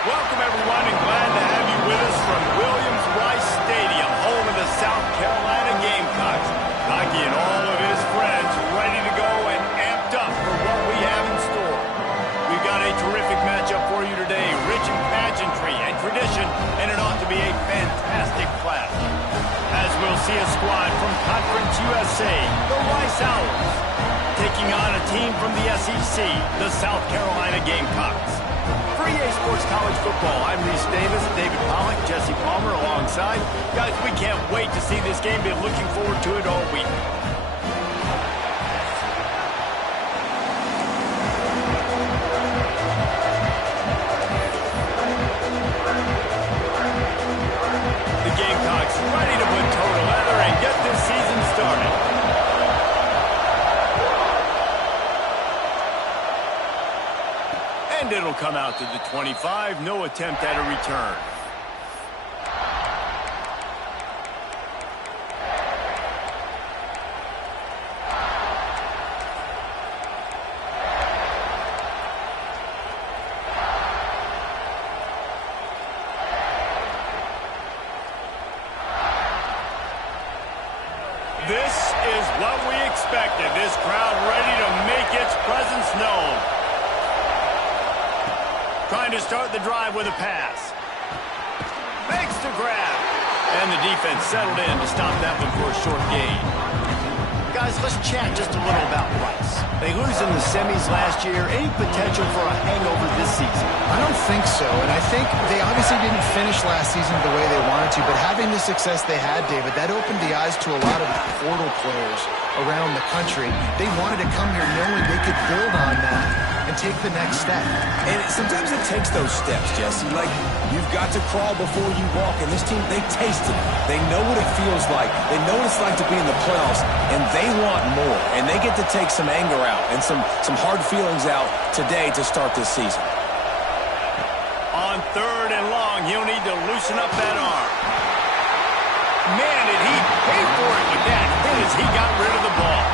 Welcome, everyone, and glad to have you with us from Williams-Brice Stadium, home of the South Carolina Gamecocks. Nike and all of his friends ready to go and amped up for what we have in store. We've got a terrific matchup for you today, rich in pageantry and tradition, and it ought to be a fantastic clash. As we'll see a squad from Conference USA, the Rice Owls, taking on a team from the SEC, the South Carolina Gamecocks. For EA Sports College Football, I'm Reese Davis, David Pollack, Jesse Palmer alongside. Guys, we can't wait to see this game. Been looking forward to it all week. The Gamecocks ready to put toe to leather and get this season started. And it'll come out to the 25. No attempt at a return. This is what we expected. This crowd ready to make its presence known. Trying to start the drive with a pass. Makes the grab. And the defense settled in to stop that one for a short gain. Guys, let's chat just a little about Rice. They lose in the semis last year. Any potential for a hangover this season? I don't think so, and I think they obviously didn't finish last season the way they wanted to, but having the success they had, David, that opened the eyes to a lot of portal players around the country. They wanted to come here knowing they could build on that and take the next step. And sometimes it takes those steps, Jesse. Like, you've got to crawl before you walk. And this team, they tasted it. They know what it feels like. They know what it's like to be in the playoffs, and they want more. And they get to take some anger out and some hard feelings out today to start this season. On 3rd and long, he'll need to loosen up that arm. Man, did he pay for it with that hit as he got rid of the ball.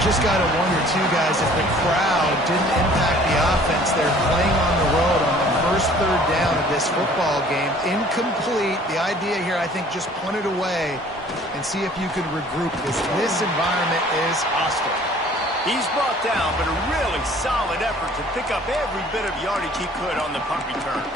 Just got to wonder, too, guys, if the crowd didn't impact the offense. They're playing on the road on the first 3rd down of this football game. Incomplete. The idea here, I think, just punt it away and see if you can regroup, because this environment is hostile. He's brought down, but a really solid effort to pick up every bit of yardage he could on the punt return.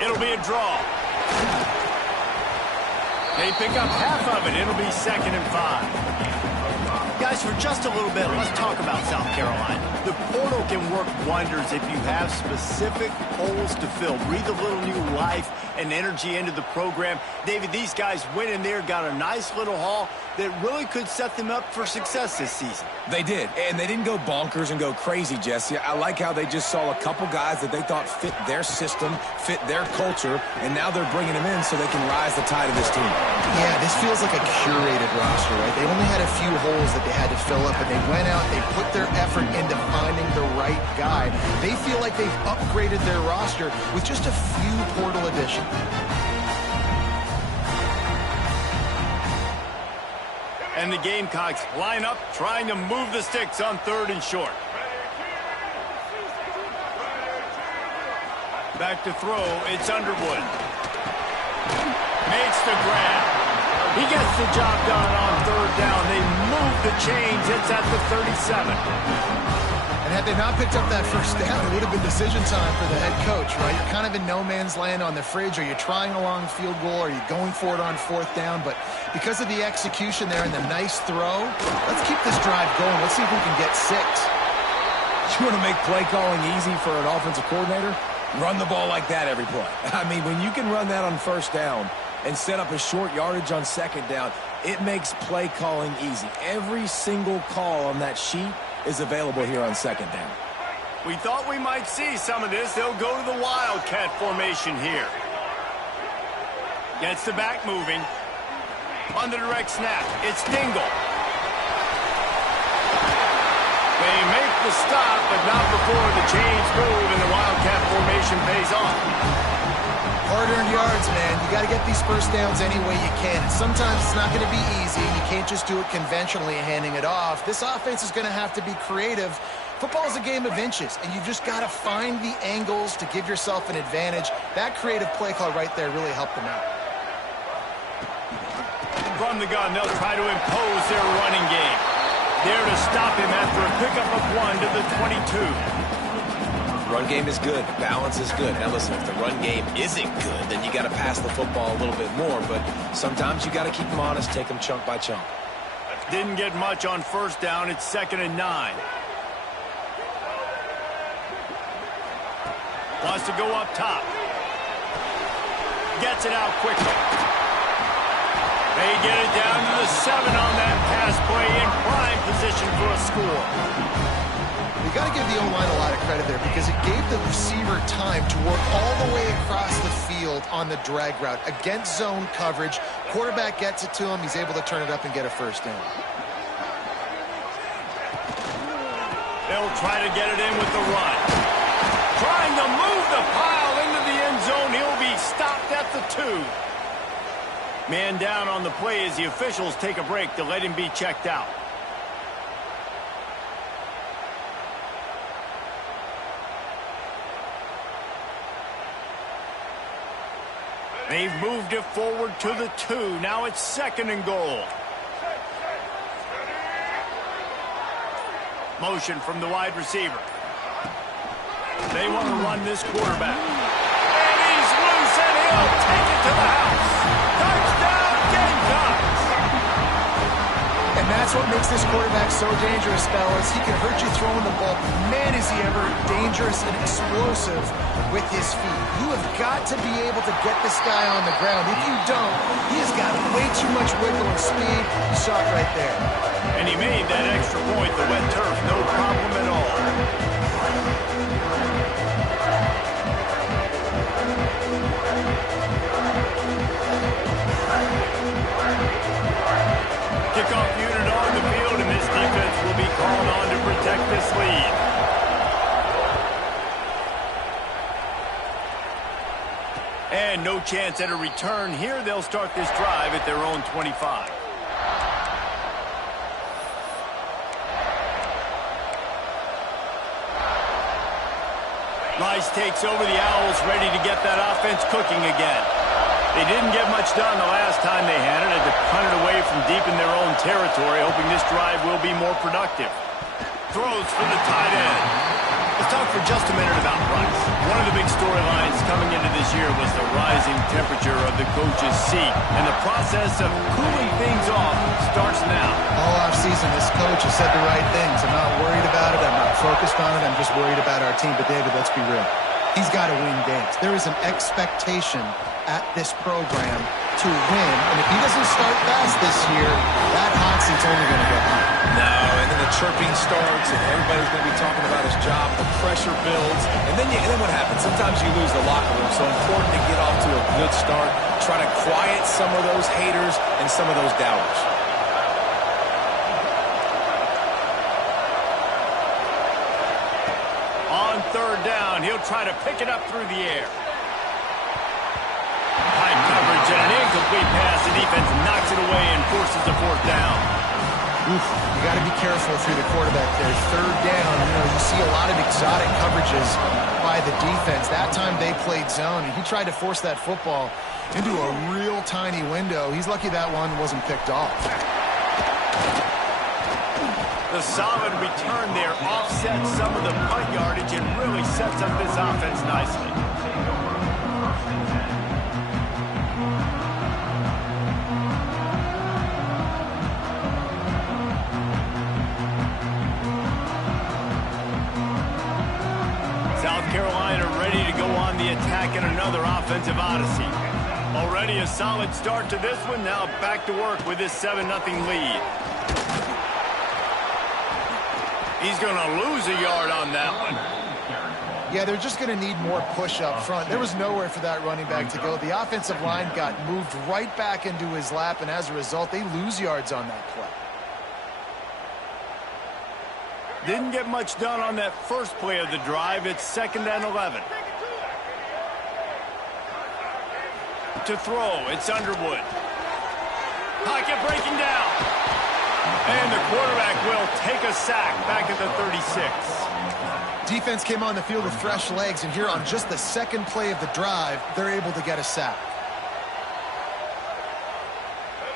It'll be a draw. They pick up half of it. It'll be 2nd and 5. Guys, for just a little bit, let's talk about South Carolina. The portal can work wonders if you have specific holes to fill. Breathe a little new life and energy into the program. David, these guys went in there, got a nice little haul that really could set them up for success this season. They did, and they didn't go bonkers and go crazy, Jesse. I like how they just saw a couple guys that they thought fit their system, fit their culture, and now they're bringing them in so they can rise the tide of this team. Yeah, this feels like a curated roster, right? They only had a few holes that they had to fill up, and they went out, they put their effort into finding the right guy. They feel like they've upgraded their roster with just a few portal additions. And the Gamecocks line up, trying to move the sticks on 3rd and short. Back to throw, it's Underwood. Makes the grab. He gets the job done on 3rd down. They move the chains. It's at the 37. And had they not picked up that first down, it would have been decision time for the head coach, right? You're kind of in no man's land on the fridge. Are you trying a long field goal? Are you going for it on 4th down? But because of the execution there and the nice throw, let's keep this drive going. Let's see if we can get 6. You want to make play calling easy for an offensive coordinator? Run the ball like that every play. I mean, when you can run that on 1st down and set up a short yardage on 2nd down, it makes play calling easy. Every single call on that sheet is available here on 2nd down. We thought we might see some of this. They'll go to the Wildcat formation here. Gets the back moving. On the direct snap, it's Dingle. the stop, but not before the chains move and the Wildcat formation pays off. Hard-earned yards, man. You got to get these first downs any way you can. And sometimes it's not going to be easy. You can't just do it conventionally handing it off. This offense is going to have to be creative. Football is a game of inches, and you've just got to find the angles to give yourself an advantage. That creative play call right there really helped them out. From the gun, they'll try to impose their running game. There to stop him after a pickup of 1 to the 22. Run game is good. Balance is good. Now listen, if the run game isn't good, then you got to pass the football a little bit more. But sometimes you got to keep them honest, take them chunk by chunk. Didn't get much on first down. It's 2nd and 9. Wants to go up top. Gets it out quickly. They get it down to the 7 on that pass play in prime position for a score. You got to give the O-line a lot of credit there because it gave the receiver time to work all the way across the field on the drag route against zone coverage. Quarterback gets it to him. He's able to turn it up and get a first down. They'll try to get it in with the run. Trying to move the pile into the end zone. He'll be stopped at the 2. Man down on the play as the officials take a break to let him be checked out. They've moved it forward to the 2. Now it's 2nd and goal. Motion from the wide receiver. They want to run this quarterback. And he's loose, and he'll take it to the house. Touchdown, Gamecocks! And that's what makes this quarterback so dangerous, fellas. He can hurt you throwing the ball. Man, is he ever dangerous and explosive with his feet. You have got to be able to get this guy on the ground. If you don't, he has got way too much wiggle and speed. You saw it right there. And he made that extra point. The wet turf, no problem at all. Kickoff unit on the field, and this defense will be called on to protect this lead. And no chance at a return here. They'll start this drive at their own 25. Rice takes over the Owls, ready to get that offense cooking again. They didn't get much done the last time they had it. Had to punt it away from deep in their own territory, hoping this drive will be more productive. Throws for the tight end. Let's talk for just a minute about Rice. One of the big storylines coming into this year was the rising temperature of the coach's seat. And the process of cooling things off starts now. All offseason, this coach has said the right things. I'm not worried about it. I'm not focused on it. I'm just worried about our team. But, David, let's be real. He's got to win games. There is an expectation at this program to win. And if he doesn't start fast this year, that hot seat's only going to get hot. No, and then the chirping starts, and everybody's going to be talking about his job. The pressure builds, and then what happens? Sometimes you lose the locker room. So important to get off to a good start. Try to quiet some of those haters and some of those doubters. On 3rd down, he'll try to pick it up through the air. High coverage and an incomplete pass. The defense knocks it away and forces the 4th down. Oof, you got to be careful through the quarterback there. 3rd down, you see a lot of exotic coverages by the defense. That time they played zone, and he tried to force that football into a real tiny window. He's lucky that one wasn't picked off. The solid return there offsets some of the punt yardage and really sets up this offense nicely. South Carolina ready to go on the attack in another offensive odyssey. Already a solid start to this one. Now back to work with this 7-0 lead. He's going to lose a yard on that one. Yeah, they're just going to need more push up front. There was nowhere for that running back to go. The offensive line got moved right back into his lap, and as a result, they lose yards on that play. Didn't get much done on that first play of the drive. It's 2nd and 11. To throw, it's Underwood. Pocket breaking down. And the quarterback will take a sack back at the 36. Defense came on the field with fresh legs, and here on just the second play of the drive, they're able to get a sack.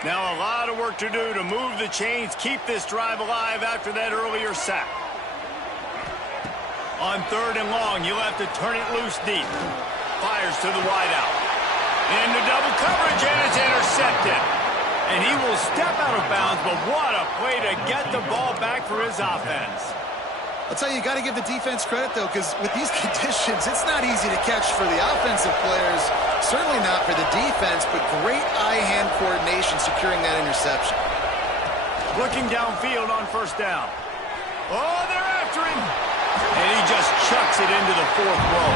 Now a lot of work to do to move the chains, keep this drive alive after that earlier sack. On 3rd and long, you'll have to turn it loose deep. Fires to the wideout. Into double coverage, and it's intercepted. And he will step out of bounds, but what a play to get the ball back for his offense. I'll tell you, you got to give the defense credit, though, because with these conditions, it's not easy to catch for the offensive players. Certainly not for the defense, but great eye-hand coordination securing that interception. Looking downfield on 1st down. Oh, they're after him. And he just chucks it into the 4th row.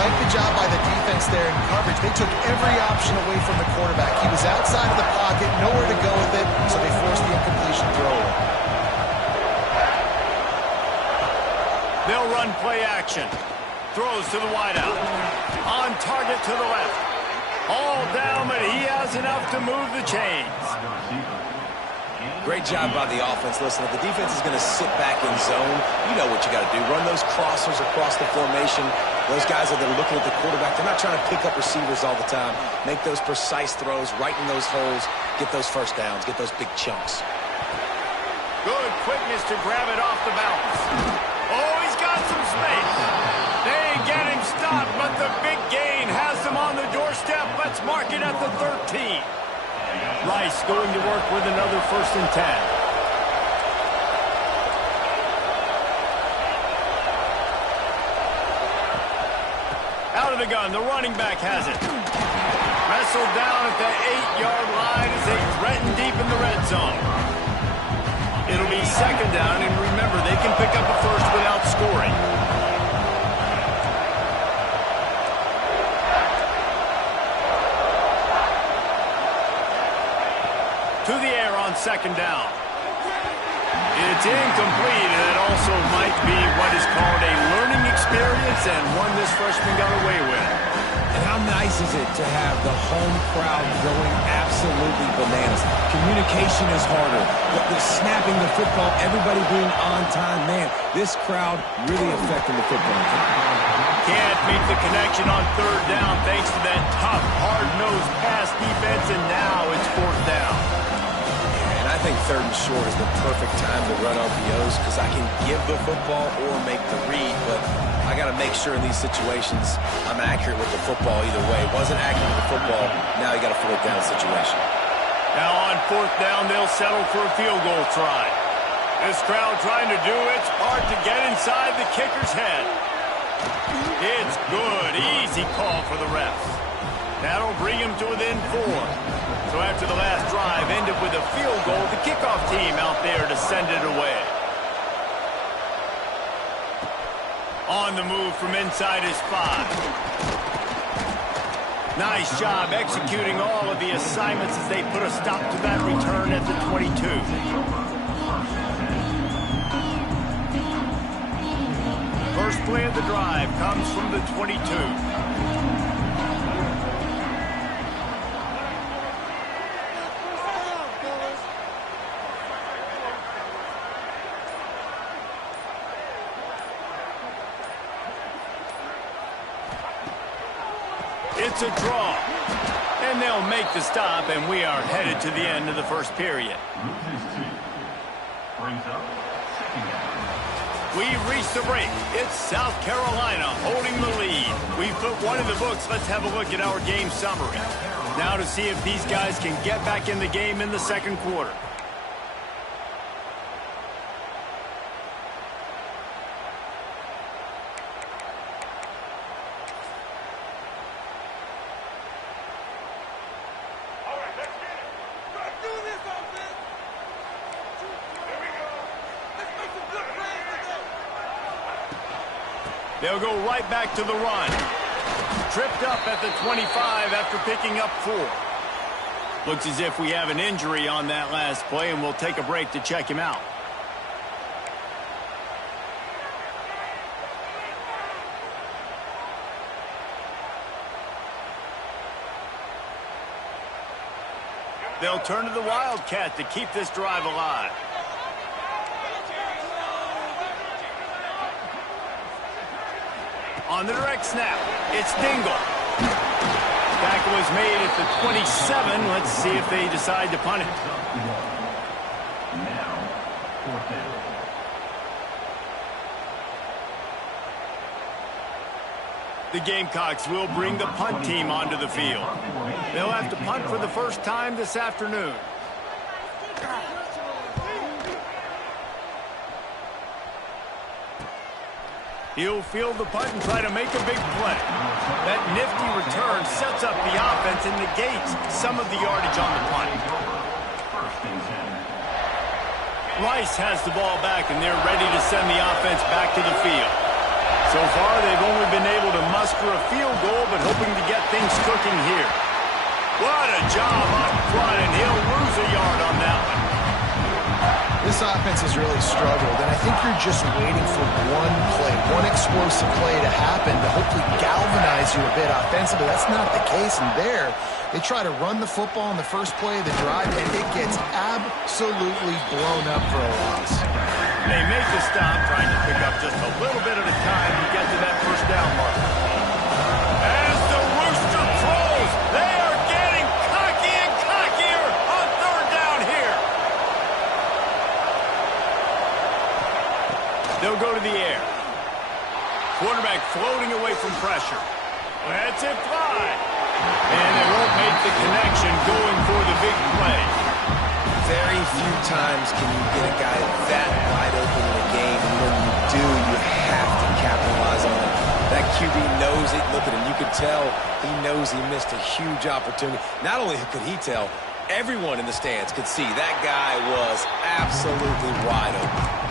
Like the job by the defense there in coverage. They took every option away from the quarterback. He was outside of the pocket, nowhere to go with it, so they forced the incompletion throw. They'll run play action. Throws to the wideout. On target to the left. All down, but he has enough to move the chains. Great job by the offense. Listen, if the defense is going to sit back in zone, you know what you got to do. Run those crossers across the formation. Those guys that are looking at the quarterback, they're not trying to pick up receivers all the time. Make those precise throws, right in those holes, get those first downs, get those big chunks. Good quickness to grab it off the balance. Oh, he's got some space. They get him stopped, but the big gain has him on the doorstep. Let's mark it at the 13. Rice going to work with another 1st and 10. Out of the gun, the running back has it. Wrestled down at the 8-yard line as they threaten deep in the red zone. It'll be 2nd down, and remember, they can pick up a first without scoring. To the air on 2nd down. It's incomplete, and it also might be what is called a learning experience and one this freshman got away with. And how nice is it to have the home crowd going absolutely bananas? Communication is harder. The snapping the football, everybody being on time. Man, this crowd really affecting the football game. Can't make the connection on 3rd down thanks to that tough, hard-nosed pass defense, and now it's 4th down. I think 3rd and short is the perfect time to run RPOs because I can give the football or make the read, but I got to make sure in these situations I'm accurate with the football either way. Wasn't accurate with the football, now you got a 4th down situation. Now on 4th down, they'll settle for a field goal try. This crowd trying to do its part to get inside the kicker's head. It's good, easy call for the refs. That'll bring him to within 4. So after the last drive ended with a field goal, the kickoff team out there to send it away. On the move from inside his 5. Nice job executing all of the assignments as they put a stop to that return at the 22. First play of the drive comes from the 22. It's a draw. And they'll make the stop, and we are headed to the end of the first period. We've reached the break. It's South Carolina holding the lead. We've put one in the books. Let's have a look at our game summary. Now to see if these guys can get back in the game in the 2nd quarter. They'll go right back to the run. Tripped up at the 25 after picking up 4. Looks as if we have an injury on that last play, and we'll take a break to check him out. They'll turn to the Wildcat to keep this drive alive. On the direct snap, it's Dingle. Tackle is made at the 27. Let's see if they decide to punt it. The Gamecocks will bring the punt team onto the field. They'll have to punt for the first time this afternoon. He'll field the punt and try to make a big play. That nifty return sets up the offense and negates some of the yardage on the punt. Rice has the ball back, and they're ready to send the offense back to the field. So far, they've only been able to muster a field goal, but hoping to get things cooking here. What a job up front, and he'll lose a yard on that one. This offense has really struggled, and I think you're just waiting for one play, one explosive play to happen to hopefully galvanize you a bit offensively. That's not the case, and there they try to run the football in the first play of the drive, and it gets absolutely blown up for a loss. They make the stop, trying to pick up just a little bit at a time to get to that first down mark. As the Rooster throws, they are getting cocky and cockier on third down here. They'll go to the air. Quarterback floating away from pressure. Lets it fly. And they won't make the connection going for the big play. Very few times can you get a guy that wide open in a game, and when you do, you have to capitalize on it. That QB knows it. Look at him. You could tell he knows he missed a huge opportunity. Not only could he tell, everyone in the stands could see that guy was absolutely wide open.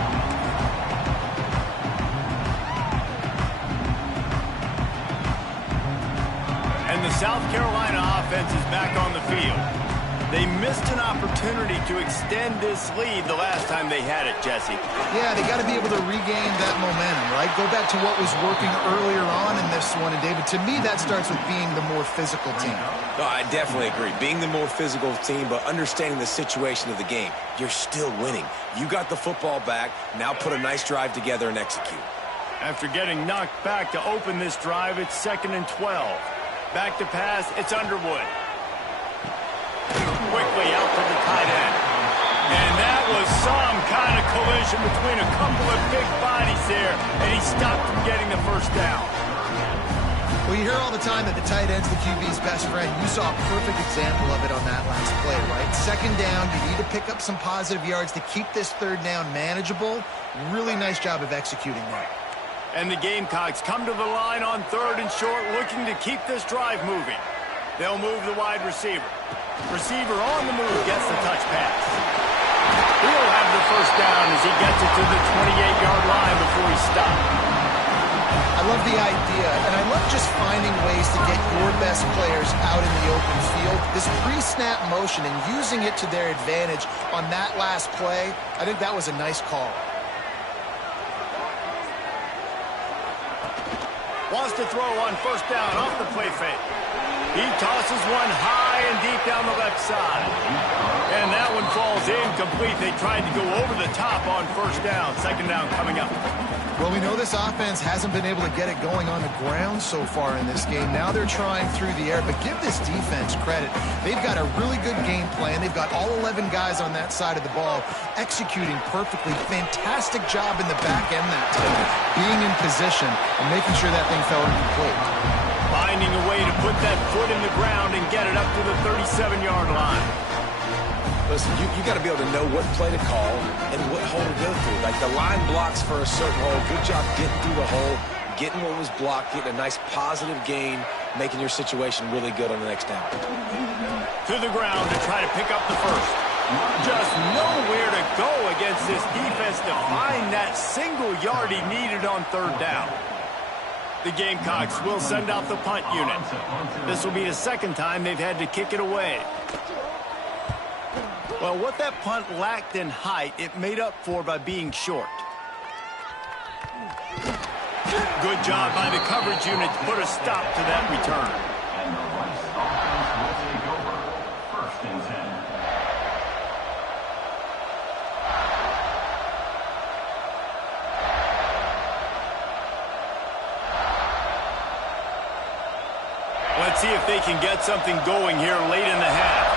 And the South Carolina offense is back on the field. They missed an opportunity to extend this lead the last time they had it, Jesse. Yeah, they got to be able to regain that momentum, right? Go back to what was working earlier on in this one. And, David, to me, that starts with being the more physical team. No, I definitely agree. Being the more physical team, but understanding the situation of the game. You're still winning. You got the football back. Now put a nice drive together and execute. After getting knocked back to open this drive, it's 2nd and 12. Back to pass, it's Underwood. Quickly out to the tight end. And that was some kind of collision between a couple of big bodies there, and he stopped from getting the first down. Well, you hear all the time that the tight end's the QB's best friend. You saw a perfect example of it on that last play, right? 2nd down, you need to pick up some positive yards to keep this 3rd down manageable. Really nice job of executing that. And the Gamecocks come to the line on 3rd and short, looking to keep this drive moving. They'll move the wide receiver. Receiver on the move gets the touch pass. He'll have the first down as he gets it to the 28-yard line before he stopped. I love the idea, and I love just finding ways to get your best players out in the open field. This pre-snap motion and using it to their advantage on that last play, I think that was a nice call. Wants to throw on first down off the play fake. He tosses one high and deep down the left side. And that one falls incomplete. They tried to go over the top on first down. 2nd down coming up. Well, we know this offense hasn't been able to get it going on the ground so far in this game. Now they're trying through the air, but give this defense credit. They've got a really good game plan. They've got all 11 guys on that side of the ball executing perfectly. Fantastic job in the back end that time, being in position and making sure that thing fell incomplete. Finding a way to put that foot in the ground and get it up to the 37-yard line. Listen, you got to be able to know what play to call and what hole to go through. Like the line blocks for a certain hole. Good job getting through the hole, getting what was blocked, getting a nice positive gain, making your situation really good on the next down. To the ground to try to pick up the first. Just nowhere to go against this defense to find that single yard he needed on 3rd down. The Gamecocks will send out the punt unit. This will be the 2nd time they've had to kick it away. Well, what that punt lacked in height, it made up for by being short. Good job by the coverage unit to put a stop to that return. Let's see if they can get something going here late in the half.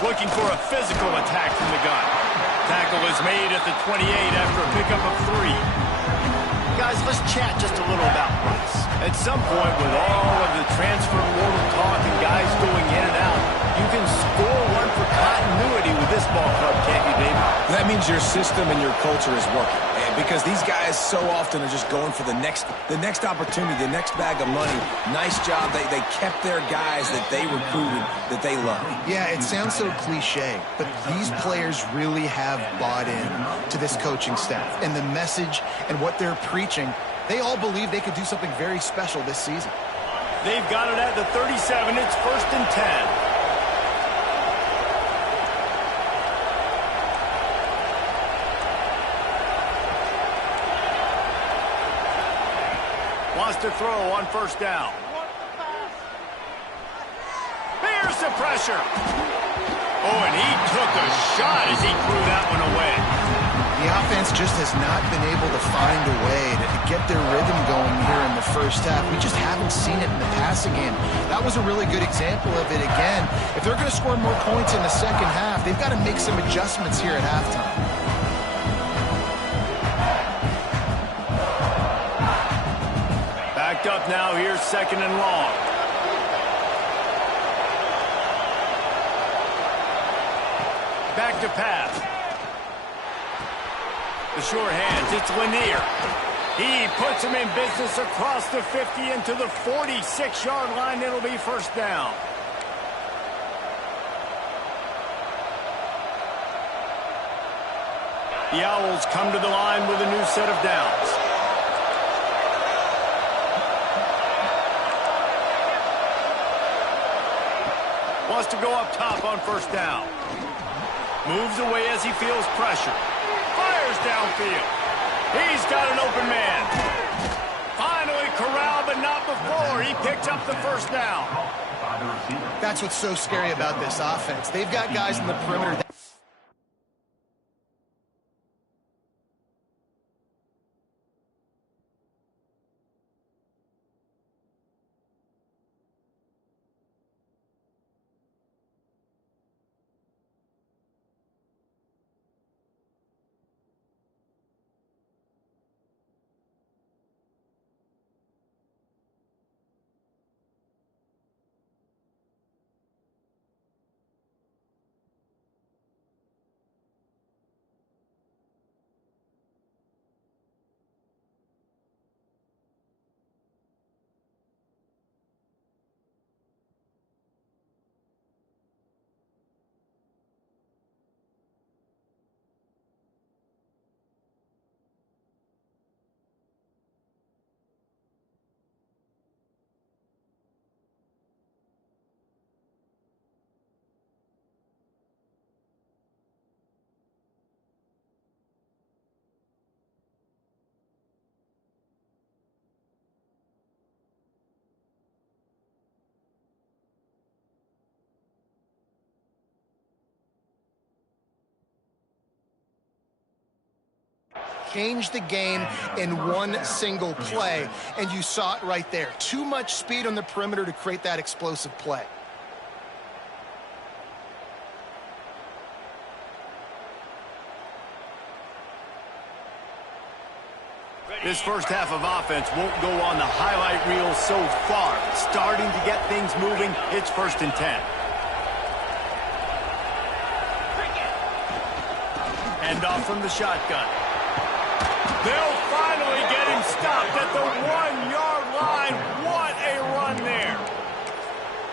Looking for a physical attack from the gun. Tackle is made at the 28 after a pickup of 3. Guys, let's chat just a little about Rice. At some point, with all of the transfer portal talk and guys going in and out, you can score one for continuity with this ball club, can't you, David? That means your system and your culture is working. Because these guys so often are just going for the next opportunity, the next bag of money. Nice job. They kept their guys that they recruited, that they love. Yeah, it sounds so cliche, but these players really have bought in to this coaching staff and the message and what they're preaching. They all believe they could do something very special this season. They've got it at the 37. It's 1st and 10. Wants to throw on 1st down. Here's the pressure. Oh, and he took a shot as he threw that one away. The offense just has not been able to find a way to get their rhythm going here in the first half. We just haven't seen it in the passing game. That was a really good example of it again. If they're going to score more points in the second half, they've got to make some adjustments here at halftime. Backed up now, here's 2nd and long. Back to pass. The short hands, it's Lanier. He puts him in business across the 50 into the 46-yard line. It'll be 1st down. The Owls come to the line with a new set of downs. Wants to go up top on 1st down. Moves away as he feels pressure. Fires downfield. He's got an open man. Finally corralled, but not before. He picks up the 1st down. That's what's so scary about this offense. They've got guys in the perimeter. Change the game in one single play, and you saw it right there. Too much speed on the perimeter to create that explosive play. This first half of offense won't go on the highlight reel so far. Starting to get things moving, it's 1st and 10. Hand off from the shotgun. They'll finally get him stopped at the 1-yard line. What a run there.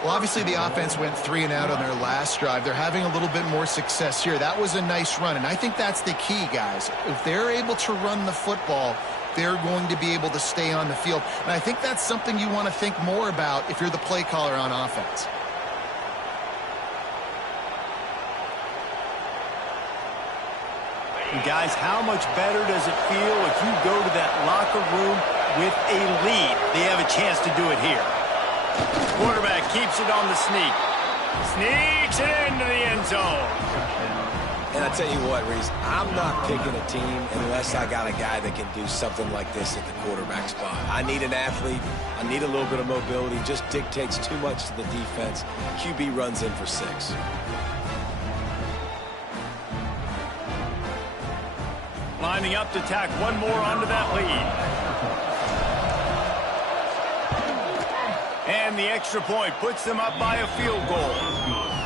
Well, obviously the offense went 3 and out on their last drive. They're having a little bit more success here. That was a nice run, and I think that's the key, guys. If they're able to run the football, they're going to be able to stay on the field. And I think that's something you want to think more about if you're the play caller on offense. And guys, how much better does it feel if you go to that locker room with a lead? They have a chance to do it here. Quarterback keeps it on the sneak. Sneaks it into the end zone. And I tell you what, Reese, I'm not picking a team unless I got a guy that can do something like this at the quarterback spot. I need an athlete. I need a little bit of mobility. Just dictates too much to the defense. QB runs in for 6. Lining up to tack one more onto that lead. And the extra point puts them up by a field goal.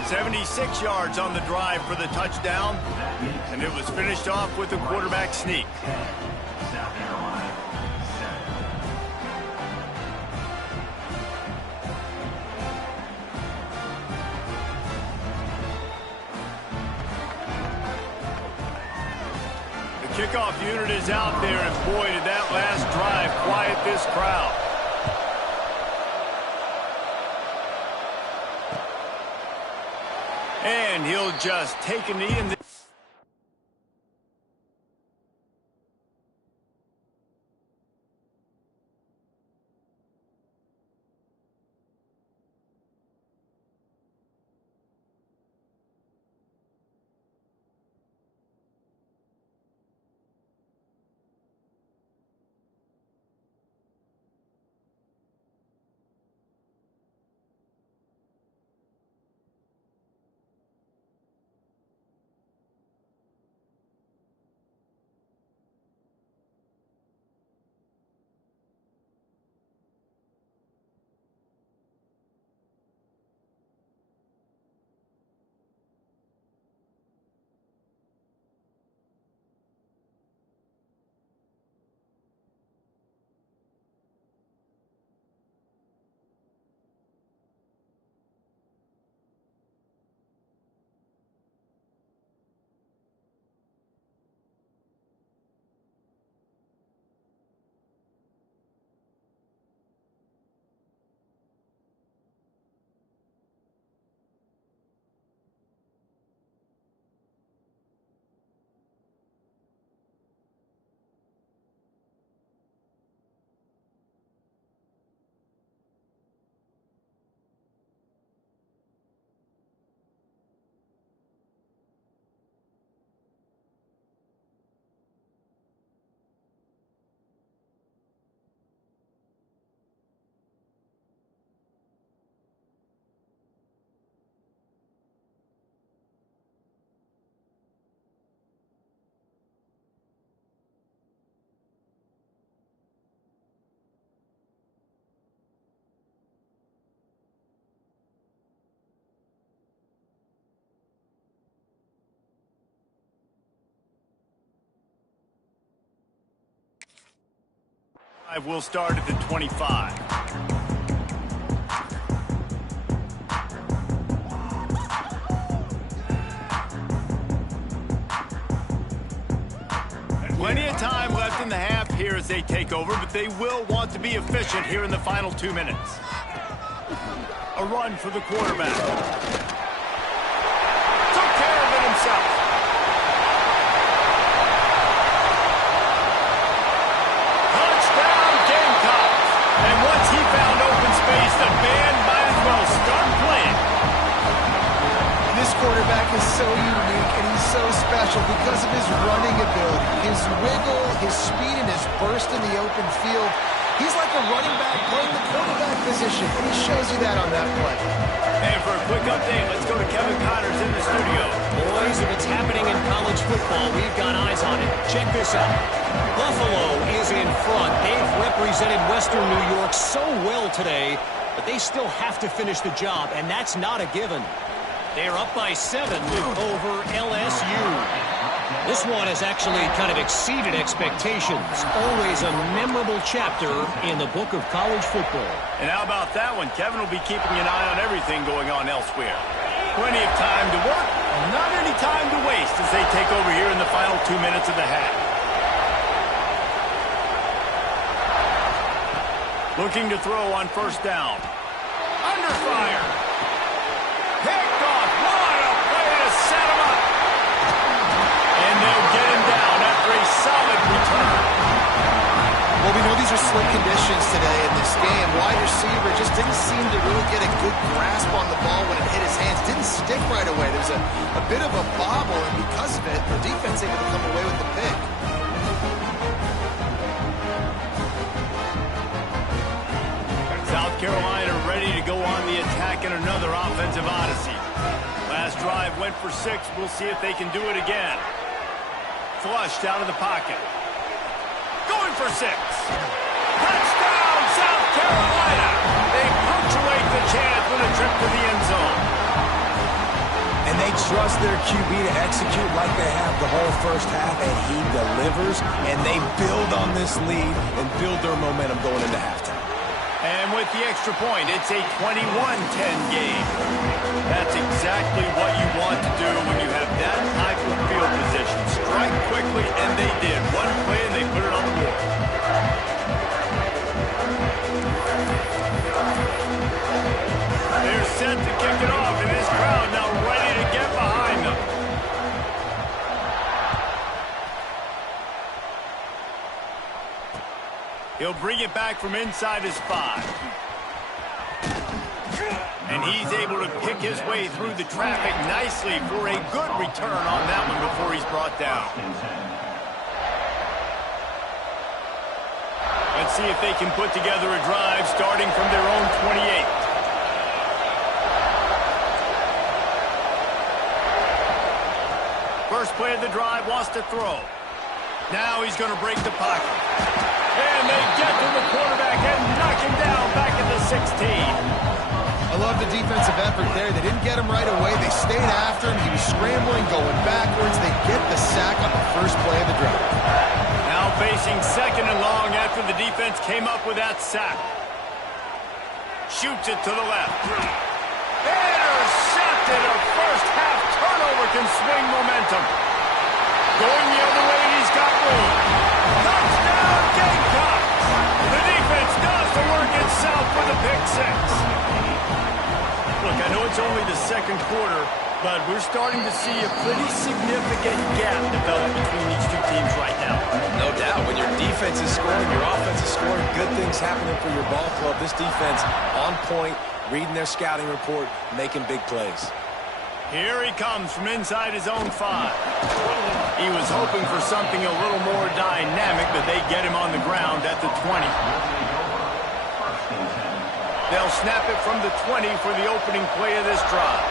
76 yards on the drive for the touchdown. And it was finished off with a quarterback sneak. The kickoff unit is out there, and boy, did that last drive quiet this crowd. And he'll just take a knee in the... We'll start at the 25. Plenty of time left in the half here as they take over, but they will want to be efficient here in the final 2 minutes. A run for the quarterback. Took care of it himself. And once he found open space, the band might as well start playing. This quarterback is so unique, and he's so special because of his running ability, his wiggle, his speed, and his burst in the open field. He's like a running back playing the quarterback position, and he shows you that on that play. And for a quick update, let's go to Kevin Connors in the studio. Boys, if it's happening in college football, we've got eyes on it. Check this out. Buffalo is in front. They've represented Western New York so well today, but they still have to finish the job, and that's not a given. They're up by 7 over LSU. This one has actually kind of exceeded expectations. Always a memorable chapter in the book of college football. And how about that one? Kevin will be keeping an eye on everything going on elsewhere. Plenty of time to work, not any time to waste as they take over here in the final 2 minutes of the half. Looking to throw on first down. Under fire. Picked off. What a way to set him up. And they'll get him down after a solid return. Well, we know these are slick conditions today in this game. Wide receiver just didn't seem to really get a good grasp on the ball when it hit his hands. Didn't stick right away. There's was a bit of a bobble, and because of it, the defense able to come away with the pick. South Carolina ready to go on the attack in another offensive odyssey. Last drive went for 6. We'll see if they can do it again. Flushed out of the pocket. Going for 6. Touchdown, South Carolina! They punctuate the chance with a trip to the end zone. And they trust their QB to execute like they have the whole first half, and he delivers, and they build on this lead and build their momentum going into halftime. And with the extra point, it's a 21-10 game. That's exactly what you want to do when you have that type of field position. Strike quickly, and they did. One play, and they put it on the board. They're set to kick it off, and this crowd now ready to get behind them. He'll bring it back from inside his 5. And he's able to pick his way through the traffic nicely for a good return on that one before he's brought down. Let's see if they can put together a drive starting from their own 28. First play of the drive, wants to throw. Now he's going to break the pocket. And they get to the quarterback and knock him down back at the 16. I love the defensive effort there. They didn't get him right away. They stayed after him. He was scrambling, going backwards. They get the sack on the first play of the drive. Now facing 2nd and long after the defense came up with that sack. Shoots it to the left. Intercepted. A first half turnover can swing momentum. Going the other way, and he's got room. Touchdown, Gamecocks! The defense does the work itself for the pick 6. Look, I know it's only the 2nd quarter, but we're starting to see a pretty significant gap develop between these two teams right now. No doubt. When your defense is scoring, your offense is scoring, good things happening for your ball club. This defense on point, reading their scouting report, making big plays. Here he comes from inside his own 5. He was hoping for something a little more dynamic, but they get him on the ground at the 20. They'll snap it from the 20 for the opening play of this drive.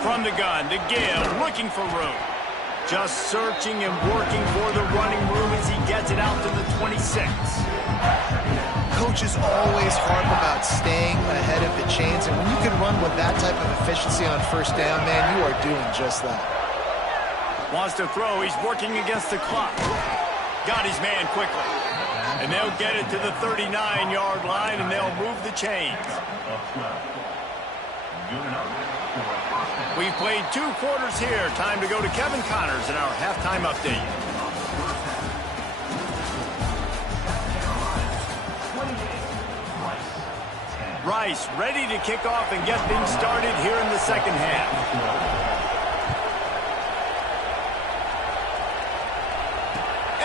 From the gun, to give, looking for room. Just searching and working for the running room as he gets it out to the 26. Coaches always harp about staying ahead of the chains, and when you can run with that type of efficiency on first down, man, you are doing just that. Wants to throw. He's working against the clock. Got his man quickly. And they'll get it to the 39-yard line, and they'll move the chains. We've played 2 quarters here. Time to go to Kevin Connors in our halftime update. Rice ready to kick off and get things started here in the 2nd half.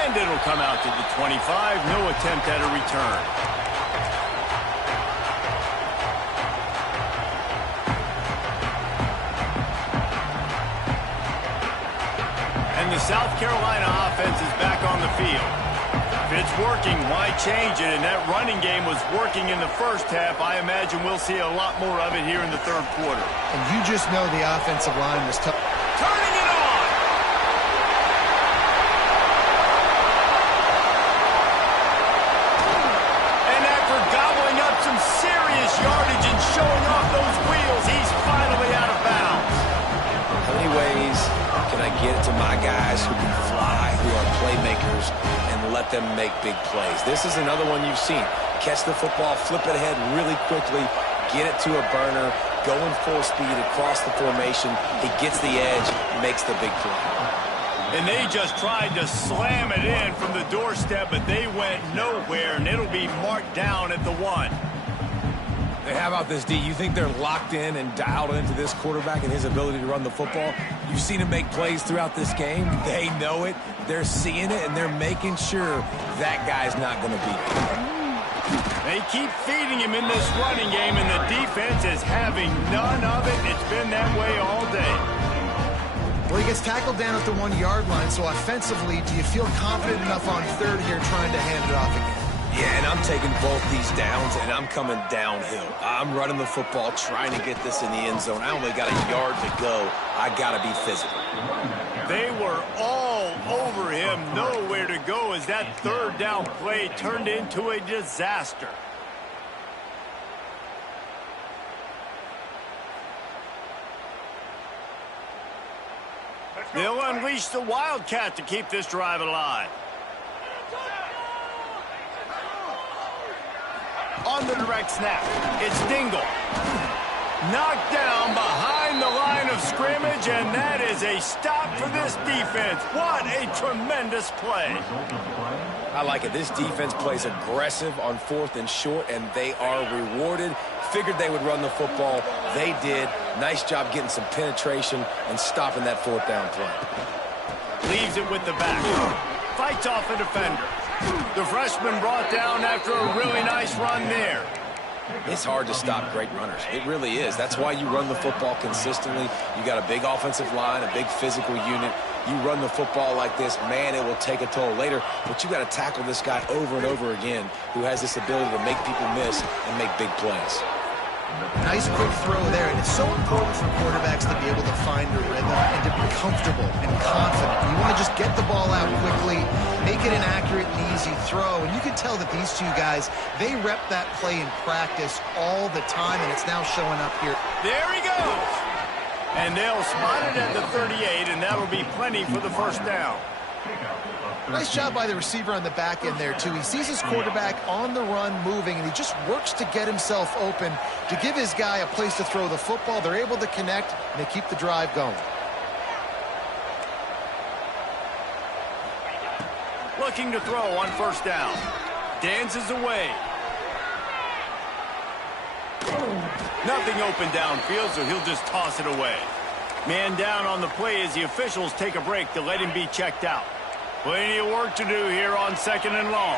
And it'll come out to the 25. No attempt at a return. And the South Carolina offense is back on the field. If it's working, why change it? And that running game was working in the first half. I imagine we'll see a lot more of it here in the 3rd quarter. And you just know the offensive line was tough. Turning it on! And after gobbling up some serious yardage and showing off those wheels, he's finally out of bounds. How many ways can I get it to my guys who can fly, who are playmakers, and let them make big plays? This is another one you've seen. Catch the football, flip it ahead really quickly, get it to a burner, going full speed across the formation. He gets the edge, makes the big play. And they just tried to slam it in from the doorstep, but they went nowhere, and it'll be marked down at the 1. Hey, how about this, D? You think they're locked in and dialed into this quarterback and his ability to run the football? You've seen him make plays throughout this game. They know it. They're seeing it, and they're making sure that guy's not going to beat him. They keep feeding him in this running game, and the defense is having none of it. It's been that way all day. Well, he gets tackled down at the 1-yard line, so offensively, do you feel confident enough on third here trying to hand it off again? Yeah, and I'm taking both these downs, and I'm coming downhill. I'm running the football, trying to get this in the end zone. I only got a yard to go. I got to be physical. They were all over him, nowhere to go as that third down play turned into a disaster. They'll unleash the Wildcat to keep this drive alive. On the direct snap, it's Dingle. Knocked down behind the line of scrimmage, and that is a stop for this defense. What a tremendous play. I like it. This defense plays aggressive on 4th and short, and they are rewarded. Figured they would run the football. They did. Nice job getting some penetration and stopping that 4th down play. Leaves it with the back. Fights off a defender. The freshman brought down after a really nice run there. It's hard to stop great runners. It really is. That's why you run the football consistently. You got a big offensive line, a big physical unit. You run the football like this, man, it will take a toll later. But you got to tackle this guy over and over again who has this ability to make people miss and make big plays. Nice quick throw there, and it's so important for quarterbacks to be able to find a rhythm and to be comfortable and confident. You want to just get the ball out quickly, make it an accurate and easy throw, and you can tell that these two guys, they rep that play in practice all the time, and it's now showing up here. There he goes! And they'll spot it at the 38, and that'll be plenty for the first down. Nice job by the receiver on the back end there, too. He sees his quarterback on the run moving, and he just works to get himself open to give his guy a place to throw the football. They're able to connect, and they keep the drive going. Looking to throw on first down. Dances away. Nothing open downfield, so he'll just toss it away. Man down on the play as the officials take a break to let him be checked out. Plenty of work to do here on 2nd and long.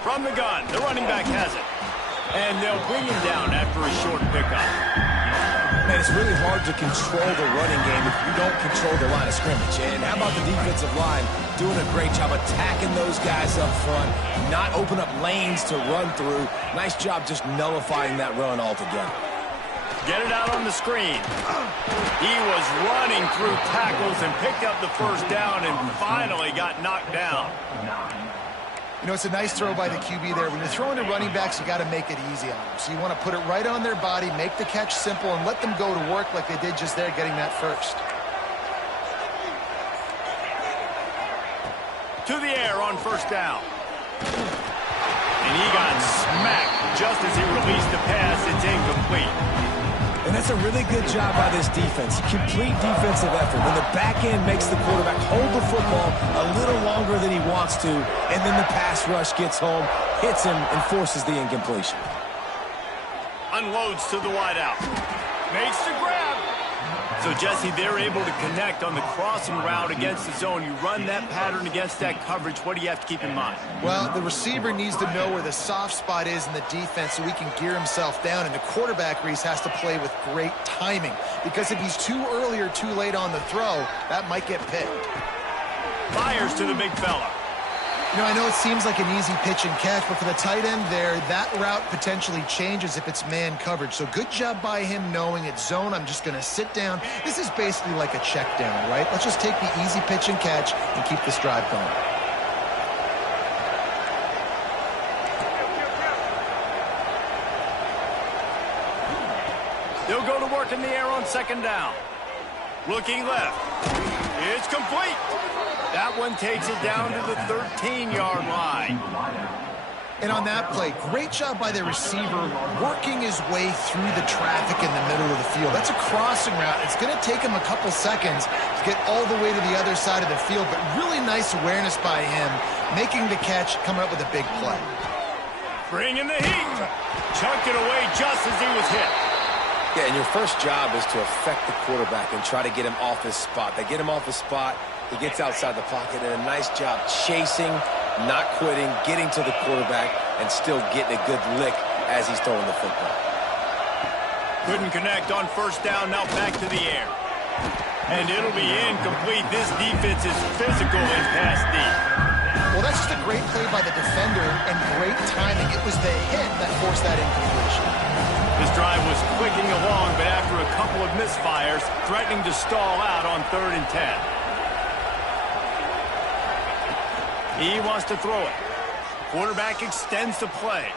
From the gun, the running back has it. And they'll bring him down after a short pickup. Man, it's really hard to control the running game if you don't control the line of scrimmage. And how about the defensive line doing a great job attacking those guys up front, not open up lanes to run through. Nice job just nullifying that run altogether. Get it out on the screen. He was running through tackles and picked up the first down and finally got knocked down. You know, it's a nice throw by the QB there. When you're throwing to running backs, you got to make it easy on them. So you want to put it right on their body, make the catch simple, and let them go to work like they did just there, getting that first. To the air on first down. And he got smacked just as he released the pass. It's incomplete. And that's a really good job by this defense. Complete defensive effort. When the back end makes the quarterback hold the football a little longer than he wants to, and then the pass rush gets home, hits him, and forces the incompletion. Unloads to the wideout. Makes the grab. So, Jesse, they're able to connect on the crossing route against the zone. You run that pattern against that coverage. What do you have to keep in mind? Well, the receiver needs to know where the soft spot is in the defense so he can gear himself down. And the quarterback, Reese, has to play with great timing. Because if he's too early or too late on the throw, that might get picked. Fires to the big fella. You know, I know it seems like an easy pitch and catch, but for the tight end there, that route potentially changes if it's man coverage. So good job by him knowing it's zone. I'm just going to sit down. This is basically like a check down, right? Let's just take the easy pitch and catch and keep this drive going. They'll go to work in the air on second down. Looking left. It's complete. That one takes it down to the 13-yard line. And on that play, great job by the receiver working his way through the traffic in the middle of the field. That's a crossing route. It's going to take him a couple seconds to get all the way to the other side of the field, but really nice awareness by him, making the catch, coming up with a big play. Bringing the heat. Chunked it away just as he was hit. Yeah, and your first job is to affect the quarterback and try to get him off his spot. They get him off his spot, He gets outside the pocket, and a nice job chasing, not quitting, getting to the quarterback, and still getting a good lick as he's throwing the football. Couldn't connect on first down, now back to the air. And it'll be incomplete. This defense is physical in pass deep. Well, that's just a great play by the defender and great timing. It was the hit that forced that incompletion. This drive was clicking along, but after a couple of misfires, threatening to stall out on 3rd and 10. He wants to throw it. Quarterback extends the play.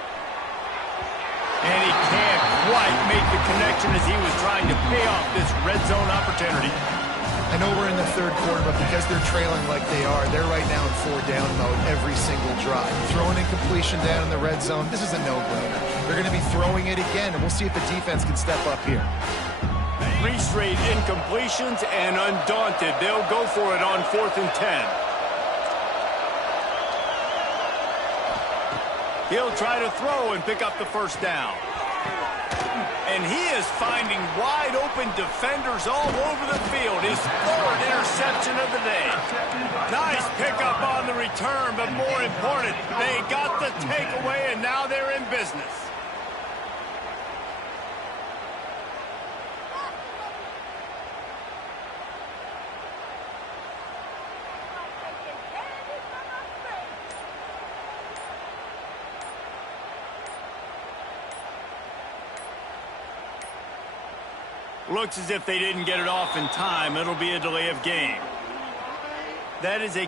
And he can't quite make the connection as he was trying to pay off this red zone opportunity. I know we're in the 3rd quarter, but because they're trailing like they are, they're right now in 4-down mode every single drive. Throwing incompletion down in the red zone, this is a no-brainer. They're going to be throwing it again, and we'll see if the defense can step up here. 3 straight incompletions, and undaunted, they'll go for it on 4th and 10. He'll try to throw and pick up the first down. And he is finding wide-open defenders all over the field. His 4th interception of the day. Nice pickup on the return, but more important, they got the takeaway, and now they're in business. Looks as if they didn't get it off in time. It'll be a delay of game. That is a...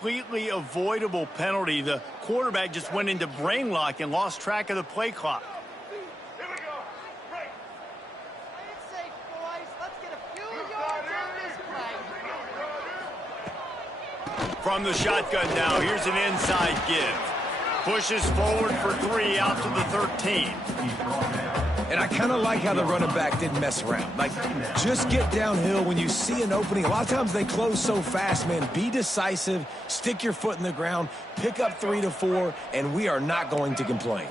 completely avoidable penalty. The quarterback just went into brain lock and lost track of the play clock. Here we go. Break. Play it safe, boys. Let's get a few yards on this play. From the shotgun now, here's an inside give. Pushes forward for 3 out to the 13. And I kind of like how the running back didn't mess around. Like, just get downhill when you see an opening. A lot of times they close so fast, man. Be decisive, stick your foot in the ground, pick up 3 to 4, and we are not going to complain.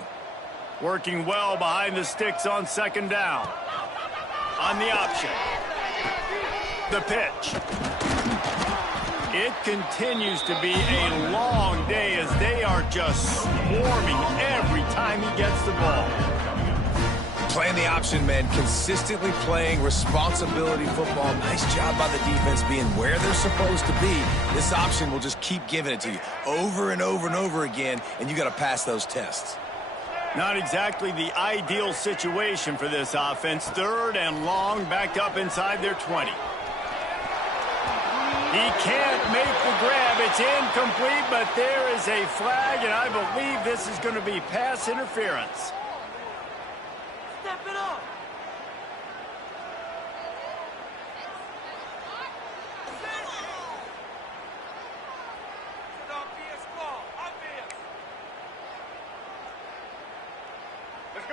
Working well behind the sticks on 2nd down. On the option. The pitch. It continues to be a long day as they are just swarming every time he gets the ball. Playing the option, man. Consistently playing responsibility football. Nice job by the defense being where they're supposed to be. This option will just keep giving it to you over and over and over again, and you got to pass those tests. Not exactly the ideal situation for this offense. 3rd and long, backed up inside their 20. He can't make the grab. It's incomplete, but there is a flag, and I believe this is going to be pass interference. Step it up.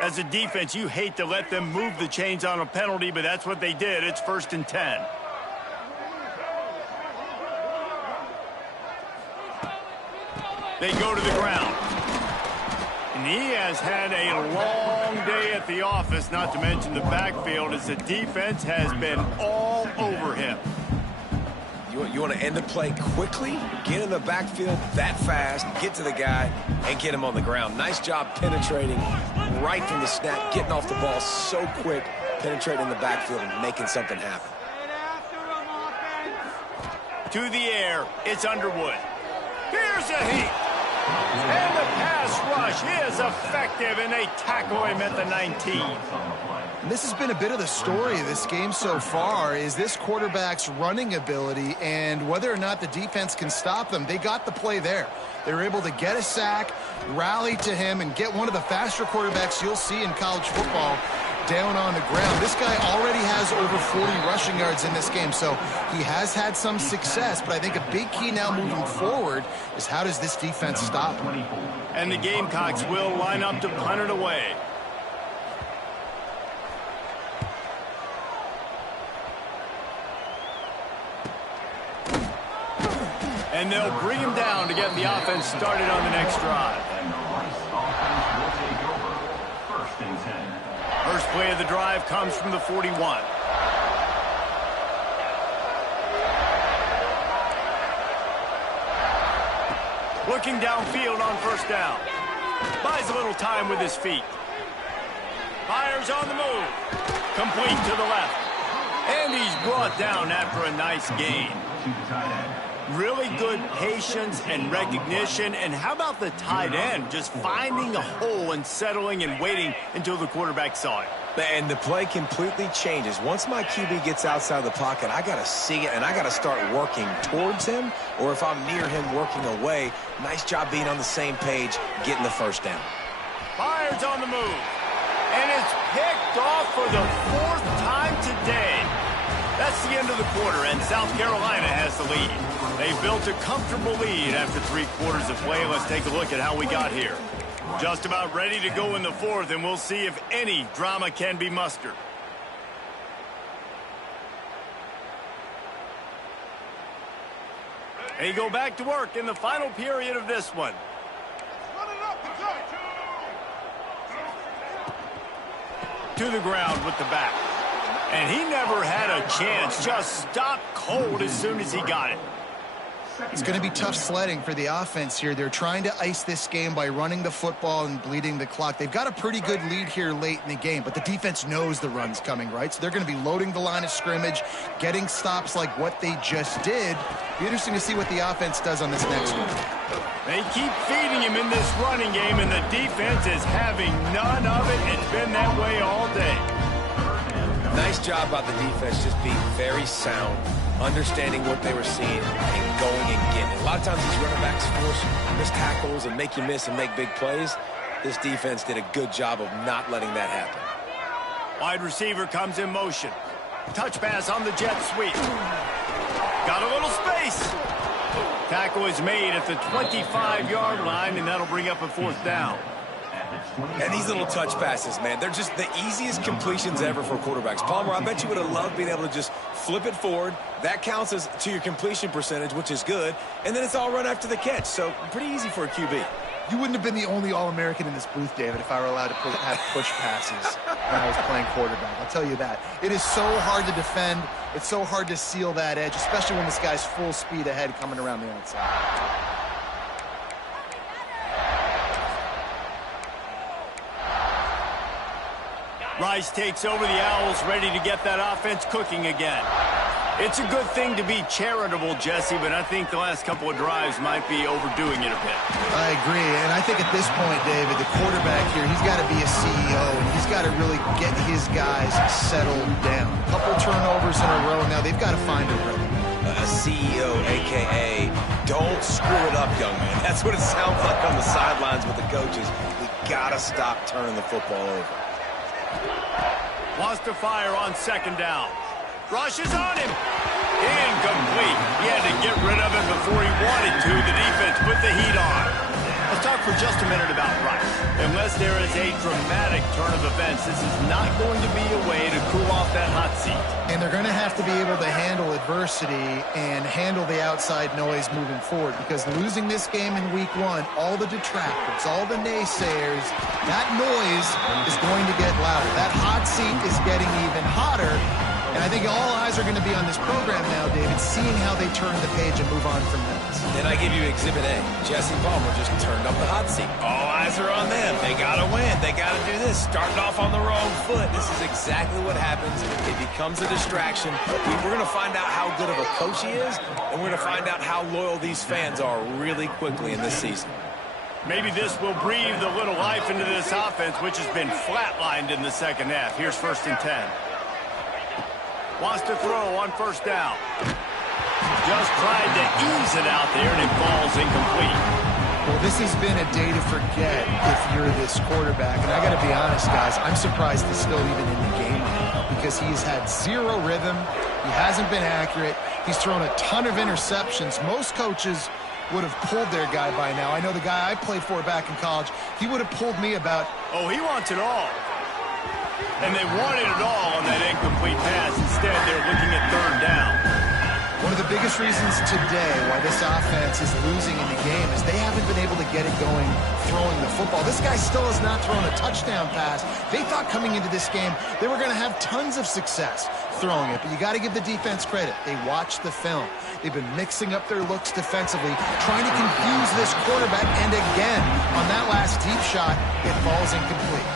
As a defense, you hate to let them move the chains on a penalty, but that's what they did. It's 1st and 10. They go to the ground. And he has had a long day at the office, not to mention the backfield, as the defense has been all over him. You want to end the play quickly, get in the backfield that fast, get to the guy, and get him on the ground. Nice job penetrating right from the snap, getting off the ball so quick, penetrating the backfield and making something happen. To the air, it's Underwood. Here's a heat. And the pass rush is effective, and they tackle him at the 19. And this has been a bit of the story of this game so far, is this quarterback's running ability and whether or not the defense can stop them. They got the play there. They were able to get a sack, rally to him, and get one of the faster quarterbacks you'll see in college football down on the ground. This guy already has over 40 rushing yards in this game, so he has had some success, but I think a big key now moving forward is how does this defense stop him? And the Gamecocks will line up to punt it away. And they'll bring him down to get the offense started on the next drive. First play of the drive comes from the 41. Looking downfield on first down. Buys a little time with his feet. Fires on the move. Complete to the left. And he's brought down after a nice gain. Really good patience and recognition. And how about the tight end just finding a hole and settling and waiting until the quarterback saw it? And the play completely changes. Once my QB gets outside the pocket, I got to see it, and I got to start working towards him, or if I'm near him, working away. Nice job being on the same page, getting the first down. Fires on the move. And it's picked off for the 4th time today. That's the end of the quarter, and South Carolina has the lead. They built a comfortable lead after 3 quarters of play. Let's take a look at how we got here. Just about ready to go in the 4th, and we'll see if any drama can be mustered. They go back to work in the final period of this one. To the ground with the back. And he never had a chance. Just stopped cold as soon as he got it. It's going to be tough sledding for the offense here. They're trying to ice this game by running the football and bleeding the clock. They've got a pretty good lead here late in the game, but the defense knows the run's coming, right? So they're going to be loading the line of scrimmage, getting stops like what they just did. Be interesting to see what the offense does on this next one. They keep feeding him in this running game, and the defense is having none of it. It's been that way all day. Nice job by the defense, just being very sound, understanding what they were seeing, and going and getting it. A lot of times these running backs force missed tackles and make you miss and make big plays. This defense did a good job of not letting that happen. Wide receiver comes in motion. Touch pass on the jet sweep. Got a little space. Tackle is made at the 25-yard line, and that'll bring up a 4th down. And these little touch passes, man, they're just the easiest completions ever for quarterbacks. Palmer, I bet you would have loved being able to just flip it forward. That counts as to your completion percentage, which is good. And then it's all run after the catch, so pretty easy for a QB. You wouldn't have been the only All-American in this booth, David, if I were allowed to have push passes when I was playing quarterback. I'll tell you that. It is so hard to defend. It's so hard to seal that edge, especially when this guy's full speed ahead coming around the outside. Rice takes over the Owls, ready to get that offense cooking again. It's a good thing to be charitable, Jesse, but I think the last couple of drives might be overdoing it a bit. I agree, and I think at this point, David, the quarterback here, he's got to be a CEO, and he's got to really get his guys settled down. A couple turnovers in a row now. They've got to find a rhythm. A CEO, a.k.a. don't screw it up, young man. That's what it sounds like on the sidelines with the coaches. We got to stop turning the football over. Wants to fire on 2nd down. Rushes on him. Incomplete. He had to get rid of it before he wanted to. The defense put the heat on. Let's talk for just a minute about Rice. Unless there is a dramatic turn of events, this is not going to be a way to cool off that hot seat. And they're going to have to be able to handle adversity and handle the outside noise moving forward, because losing this game in week 1, all the detractors, all the naysayers, that noise is going to get louder. That hot seat is getting even hotter. And I think all eyes are going to be on this program now, David, seeing how they turn the page and move on from this. Then I give you Exhibit A. Jesse Palmer just turned up the hot seat. All eyes are on them. They got to win. They got to do this. Starting off on the wrong foot. This is exactly what happens. It becomes a distraction. We're going to find out how good of a coach he is, and we're going to find out how loyal these fans are really quickly in this season. Maybe this will breathe a little life into this offense, which has been flatlined in the second half. Here's 1st and 10. Wants to throw on 1st down. Just tried to ease it out there, and it falls incomplete. Well, this has been a day to forget if you're this quarterback. And I got to be honest, guys, I'm surprised he's still even in the game right now, because he's had zero rhythm. He hasn't been accurate. He's thrown a ton of interceptions. Most coaches would have pulled their guy by now. I know the guy I played for back in college, he would have pulled me about... Oh, he wants it all. And they wanted it all on that incomplete pass. Instead, they're looking at 3rd down. One of the biggest reasons today why this offense is losing in the game is they haven't been able to get it going throwing the football. This guy still has not thrown a touchdown pass. They thought coming into this game they were going to have tons of success throwing it, but you got to give the defense credit. They watched the film. They've been mixing up their looks defensively, trying to confuse this quarterback, and again, on that last deep shot, it falls incomplete.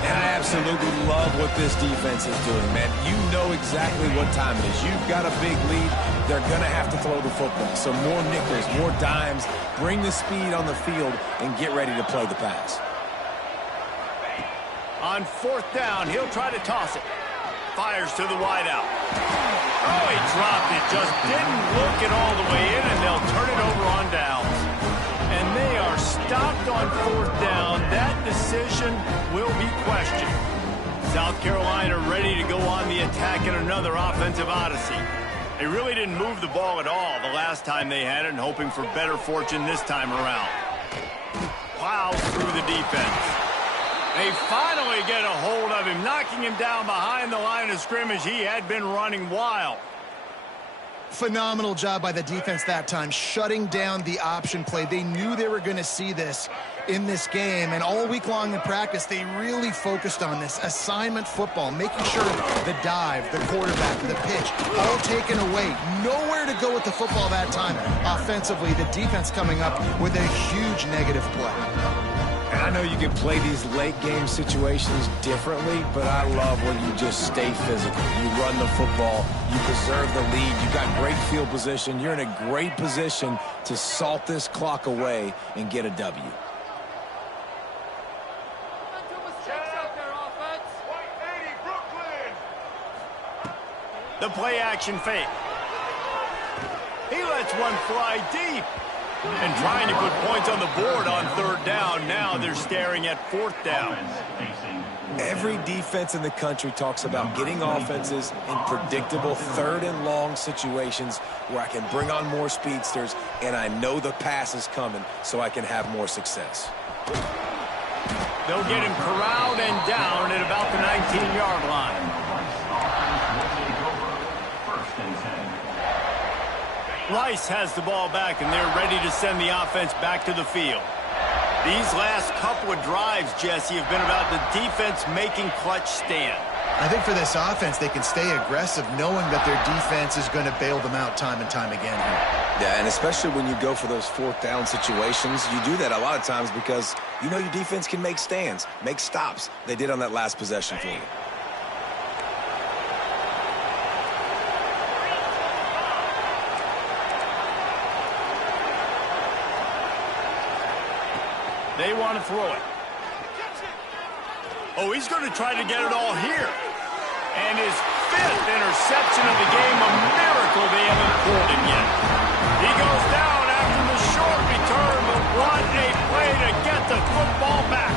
And I absolutely love what this defense is doing, man. You know exactly what time it is. You've got a big lead. They're going to have to throw the football. So more nickels, more dimes, bring the speed on the field, and get ready to play the pass. On 4th down, he'll try to toss it. Fires to the wideout. Oh, he dropped it. Just didn't look it all the way in, and they'll turn it over on downs. And they are stopped on 4th down. That decision will be questioned. South Carolina ready to go on the attack in another offensive odyssey. They really didn't move the ball at all the last time they had it, and hoping for better fortune this time around. Plows through the defense. They finally get a hold of him, knocking him down behind the line of scrimmage. He had been running wild. Phenomenal job by the defense that time, shutting down the option play. They knew they were going to see this in this game, and all week long in practice, they really focused on this assignment football, making sure the dive, the quarterback, the pitch, all taken away. Nowhere to go with the football that time offensively. The defense coming up with a huge negative play. And I know you can play these late game situations differently, but I love when you just stay physical. You run the football, you preserve the lead, you got great field position, you're in a great position to salt this clock away and get a W. The play action fake. He lets one fly deep. And trying to put points on the board on 3rd down. Now they're staring at 4th down. Every defense in the country talks about getting offenses in predictable 3rd and long situations where I can bring on more speedsters and I know the pass is coming so I can have more success. They'll get him corralled and down at about the 19-yard line. Rice has the ball back, and they're ready to send the offense back to the field. These last couple of drives, Jesse, have been about the defense making clutch stand. I think for this offense, they can stay aggressive knowing that their defense is going to bail them out time and time again here. Yeah, and especially when you go for those 4th down situations, you do that a lot of times because you know your defense can make stands, make stops. They did on that last possession for you. They want to throw it. Oh, he's going to try to get it all here. And his 5th interception of the game, a miracle they haven't pulled him yet. He goes down after the short return, but what a play to get the football back.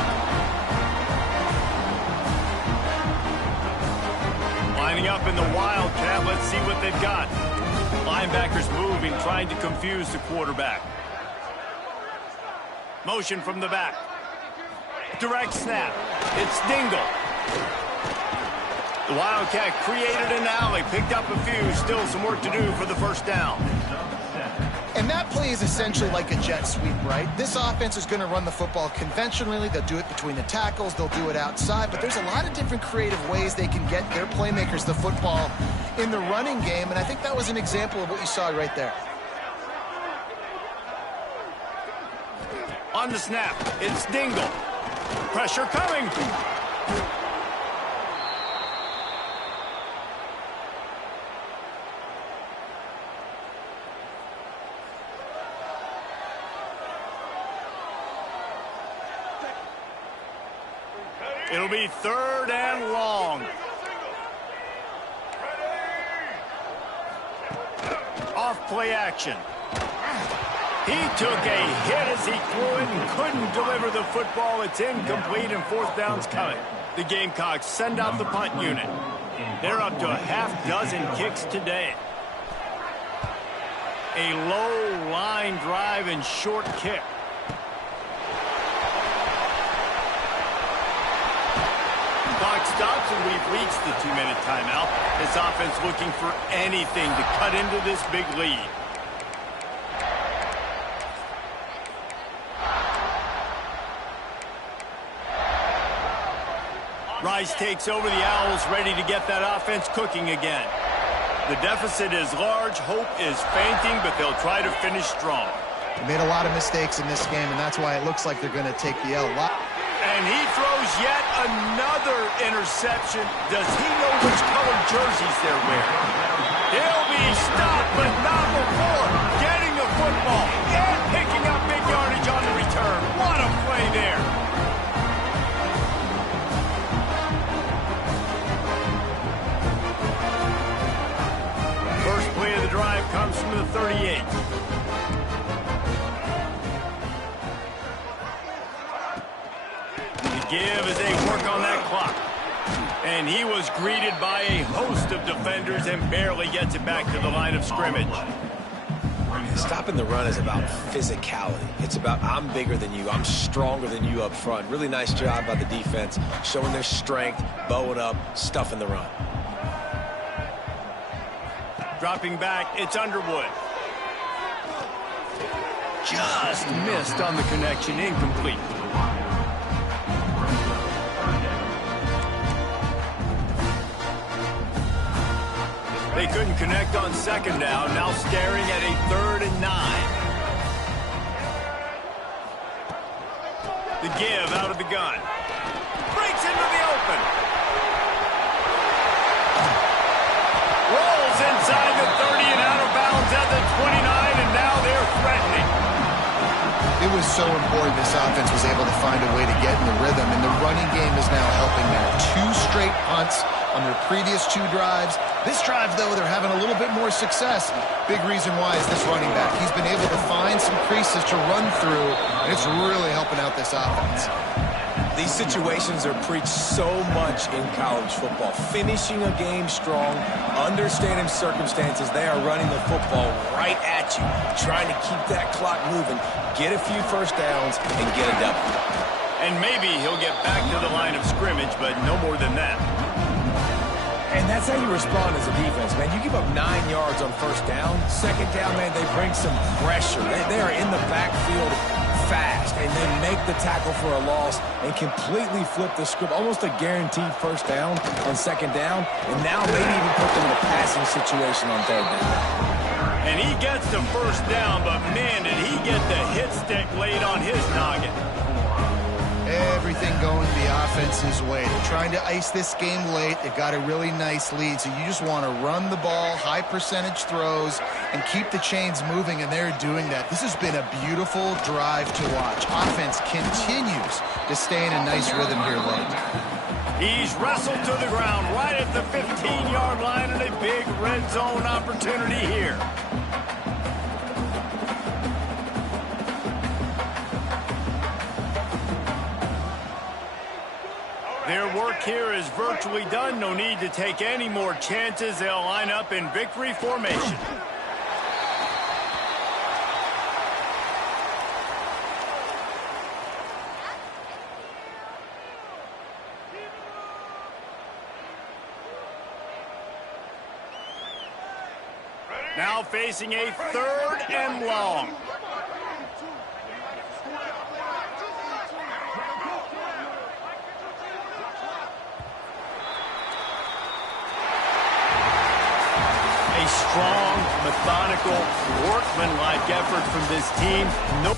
Lining up in the Wildcat, let's see what they've got. Linebackers moving, trying to confuse the quarterback. Motion from the back. Direct snap. It's Dingle. The Wildcat created an alley, picked up a few, still some work to do for the first down. And that play is essentially like a jet sweep, right? This offense is going to run the football conventionally. They'll do it between the tackles. They'll do it outside. But there's a lot of different creative ways they can get their playmakers the football in the running game. And I think that was an example of what you saw right there. On the snap, it's Dingle. Pressure coming. It'll be 3rd and long. Off play action. He took a hit as he threw it and couldn't deliver the football. It's incomplete and 4th down's coming. The Gamecocks send out the punt unit. They're up to a half-dozen kicks today. A low line drive and short kick. Clock stops and we've reached the 2-minute timeout. This offense looking for anything to cut into this big lead. Rice takes over the Owls, ready to get that offense cooking again. The deficit is large, hope is fainting, but they'll try to finish strong. They made a lot of mistakes in this game, and that's why it looks like they're going to take the L. And he throws yet another interception. Does he know which color jerseys they're wearing? He'll be stopped, but not before getting the football and picking up big yardage on the return. What a play there. First play of the drive comes from the 38. Give as they work on that clock. And he was greeted by a host of defenders and barely gets it back to the line of scrimmage. Stopping the run is about physicality. It's about I'm bigger than you. I'm stronger than you up front. Really nice job by the defense, showing their strength, bowing up, stuffing the run. Dropping back, it's Underwood. Just missed on the connection, incomplete. They couldn't connect on 2nd down, now staring at a 3rd and 9. The give out of the gun. Breaks into the open. Rolls inside the 30 and out of bounds at the 29, and now they're threatening. It was so important this offense was able to find a way to get in the rhythm, and the running game is now helping them. 2 straight punts on their previous 2 drives. This drive, though, they're having a little bit more success. Big reason why is this running back. He's been able to find some creases to run through, and it's really helping out this offense. These situations are preached so much in college football. Finishing a game strong, understanding circumstances. They are running the football right at you, trying to keep that clock moving, get a few first downs, and get a W. And maybe he'll get back to the line of scrimmage, but no more than that. And that's how you respond as a defense, man. You give up 9 yards on 1st down. 2nd down, man, they bring some pressure. They are in the backfield fast, and they make the tackle for a loss and completely flip the script. Almost a guaranteed 1st down on 2nd down, and now maybe even put them in a passing situation on 3rd down. And he gets the 1st down, but man, did he get the hit stick laid on his noggin. Everything going the offense's way. They're trying to ice this game late. They've got a really nice lead, so you just want to run the ball, high percentage throws, and keep the chains moving, and they're doing that. This has been a beautiful drive to watch. Offense continues to stay in a nice rhythm here late. He's wrestled to the ground right at the 15-yard line, and a big red zone opportunity here. Their work here is virtually done. No need to take any more chances. They'll line up in victory formation. Now facing a 3rd and long. A strong, methodical, workmanlike effort from this team. No